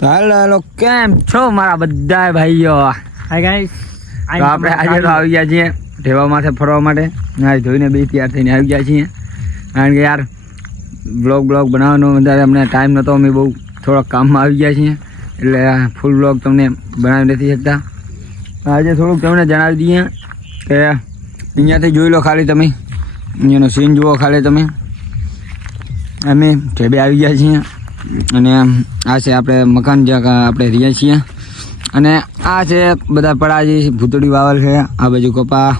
તો હાલો કેમ છો મારા બધા ભાઈઓ? હાય ગાઈસ, આપણે આજે તો આવી ગયા છીએ ઢેવા માથે ફરવા માટે. નાઈ ધોઈને બે તૈયાર થઈને આવી ગયા છીએ, કારણ કે યાર બ્લોગ બનાવવાનો વધારે અમને ટાઈમ નહોતો. અમે બહુ થોડાક કામમાં આવી ગયા છીએ, એટલે ફૂલ બ્લોગ તમને બનાવી નથી શકતા. આજે થોડુંક તમને જણાવી દઈએ કે અહીંયાથી જોઈ લો ખાલી તમે, અહીંયાનો સીન જુઓ ખાલી તમે. અમે ઢેબે આવી ગયા છીએ અને આ છે આપણે મકાન જ્યાં આપણે રહીએ છીએ. અને આ છે બધા પડાજી ભૂતળી વાવલ છે, આ બાજુ કપા,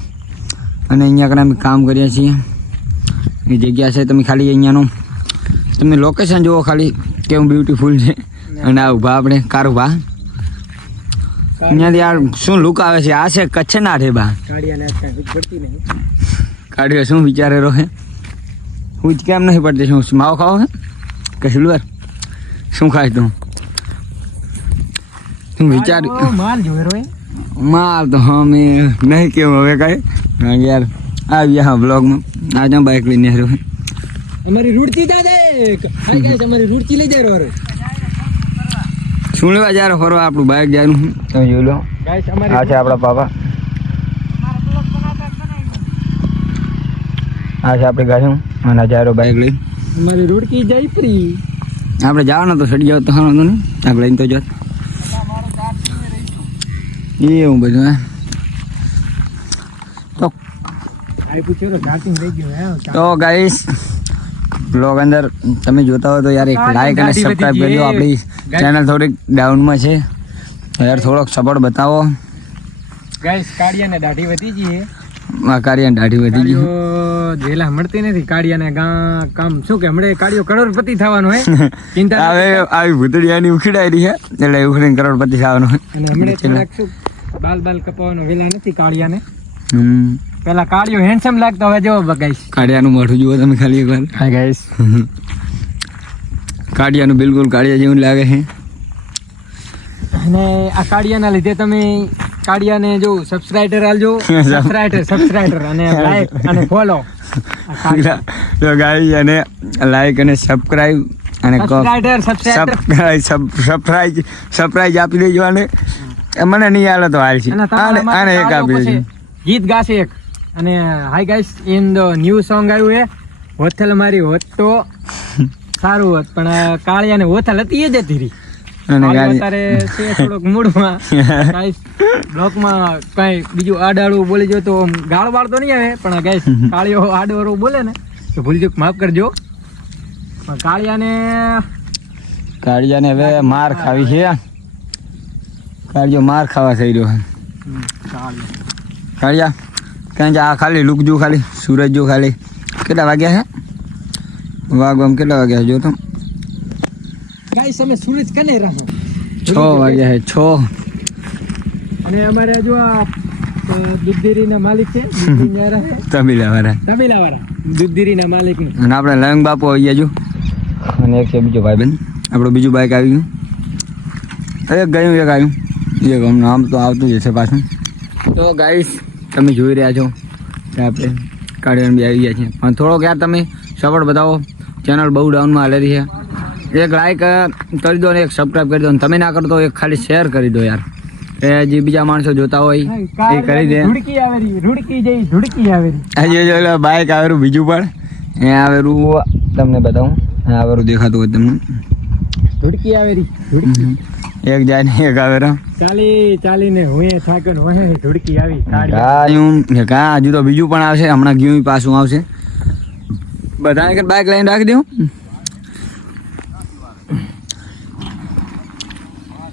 અને અહીંયા આગળ અમે કામ કરીએ છીએ. એ જગ્યા છે તમે ખાલી અહીંયાનું તમે લોકેશન જુઓ ખાલી કેવું બ્યુટીફુલ છે. અને આ ઊભા આપણે કાર ઊભા, અહીંયાથી યાર શું લુક આવે છે. આ છે કચ્છના ઢેબા. કાઢ્યો શું વિચારેલો હે? હું જ કેમ નહીં પડતી? શું માવો ખાવો હે કે સિલ્વર? શું ખાય તું? શું વિચાર? માલ તો હા મેં નહીં કેવું હવે કાંઈ યાર. આવી હા બ્લોગમાં આજે બાઇક લઈને આવ્યો. અમારી રૂડતી અમારી રૂડતી લઈ જાય. શું લેવા જ્યારે ફરવા આપણું બાઇક જાયનું તમે જોઈ લો. આ છે આપણા પાપા, આ છે આપણી ગાડી અને જાયરો બાઇક લઈ. અમારી રૂડકી જાય પ્રી. આપણે જવાનું તો સડી જાવ તો હા નહીં, આપણે લઈને તો જાત એવું બધું. તો ગાઈસ બ્લોગ અંદર તમે જોતા હોય તો યાર એક લાઈક અને સબસ્ક્રાઇબ કરજો. આપણી ચેનલ થોડીક ડાઉનમાં છે, યાર થોડોક સપોર્ટ બતાવો ગાઈસ. કાળિયાને દાઢી વધી ગઈ છે. કાળિયાને દાઢી વધી ગઈ વેલા મળતી નથી. કાળિયાને કામ શું કે હમણાં કાળિયો કરોડપતિ થવાનો હે. ચિંતા હવે આવી ભૂતળિયાની ઉખેડાઈ રહી છે, એટલે ઉખડીને કરોડપતિ થવાનો હે. અને હમણાં શું બાલ કપાવવાનો વેલા નથી કાળિયાને. પેલા કાળિયો હેન્ડસમ લાગતો, હવે જો ગાઈસ કાળિયાનું મોઢું જુઓ તમે ખાલી એકવાર. હા ગાઈસ, કાળિયાનું બિલકુલ કાળિયા જેવું લાગે છે. અને આ કાળિયાના લીધે તમે કાળિયાને જો સબસ્ક્રાઇબર આલજો. સબસ્ક્રાઇબર અને લાઈક અને ફોલો. તો ગાઈસ અને લાઈક અને સબસ્ક્રાઇબ અને સરપ્રાઈઝ આપી દેજો. અને મને નહીં આલે તો હાલ છે, આને એક આપી દેજો. ગીત ગાશે એક. અને hi guys, in the new song આવ્યું હે હોથલ મારી હોત તો સારું હોત, પણ કાળિયાને હોથલ હતી એ જતી રહી. અત્યારે છે થોડોક મૂડમાં ગાઈસ. બ્લોકમાં કઈ બીજું આડાળું બોલી જો તો ગાળ બાળ તો નહીં આવે, પણ ગાઈસ કાળિયો આડવાળું બોલે ને તો ભૂલચૂક માફ કરજો. પણ કાળિયાને હવે માર ખાવી છે. કાળિયો માર ખાવા થઈ રહ્યો છે. કાળિયા ક્યાં જા? ખાલી લુક જો, ખાલી સૂરજ જો, ખાલી કેટલા વાગ્યા છે? વાગવામાં કેટલા વાગ્યા છે જો તો ગાઈસ. અમે સૂરજ કને રાખો 6 વાગ્યા છે 6. અને અમારે જો આ દૂધડેરીના માલિક છે, તમિલાવાળા દૂધડેરીના માલિક. અને આપણે લયંગ બાપુ આવી ગયા જો, અને એક છે બીજો ભાઈબંધ. આપણું બીજું બાઈક આવી ગયું, એક ગયું એક આવ્યું, એક હમણાં આમ તો આવતું જ છે પાછું. તો ગાઈસ તમે જોઈ રહ્યા છો કે આપણે કાળિયાને બી આવી ગયા છીએ, પણ થોડોક યાર તમે સપોર્ટ બતાવો. ચેનલ બહુ ડાઉનમાં હાલે રહી છે. એક લાઈક કરી દો ને એક સબસ્ક્રાઈબ કરી દો, અને તમે ના કરો તો એક ખાલી શેર કરી દો યાર, એ જે બીજા માણસો જોતા હોય એ કરી દે. હજી બાઈક આવેલું બીજું પણ એ આવેલું તમને બતાવું. આવેલું દેખાતું હોય તમને. ધુડકી આવેલી એક જાય ને એક આવેલો. ચાલીને હું થાકન હોય ધુડકી આવી. કા હજુ તો બીજું પણ આવશે, હમણાં ગયું પાછું આવશે. બધાને બાઈક લઈને રાખી દઉં.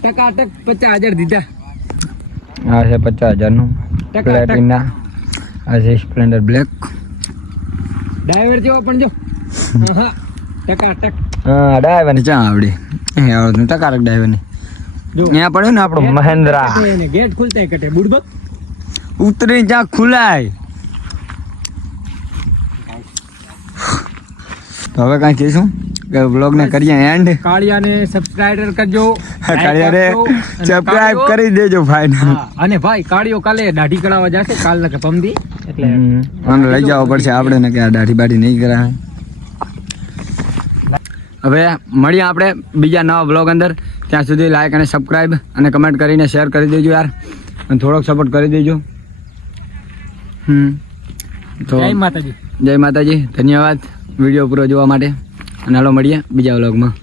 ટકાટક 50,000 દીધા. આ છે 50,000 નું પ્લેટિના. આ છે સ્પ્લેન્ડર બ્લેક. ડ્રાઈવર જેવો પણ જો. હા ટકાટક. હા ડ્રાઈવર ને ચા આવડે આવડતું ટકાટક ડ્રાઈવર ને. ત્યાં પડે ને આપણો મહેન્દ્રા. ગેટ ખુલતા કટે બુડબક ઉતરી જ્યાં ખુલાય. તો હવે કાંઈ કહીશું કે બ્લોગ ને કરીએ એન્ડ. કાળિયાને સબસ્ક્રાઇબર કરજો, કાળિયાને સબસ્ક્રાઇબ કરી દેજો ફાઇનલ. અને ભાઈ કાળિયો કાલે દાઢી કરાવવા જશે કાલ ને કે પમદી, એટલે મને લઈ જવો પડશે આપણે ને કે આ દાઢી બાઢી નહીં કરાવે. હવે મળીએ આપણે બીજા નવા બ્લોગ અંદર. ત્યાં સુધી લાઈક અને સબસ્ક્રાઈબ અને કમેન્ટ કરીને શેર કરી દેજો યાર, અને થોડોક સપોર્ટ કરી દેજો. તો જય માતાજી. જય માતાજી. ધન્યવાદ વિડીયો પૂરો જોવા માટે, અને હાલો મળીએ બીજા વ્લોગમાં.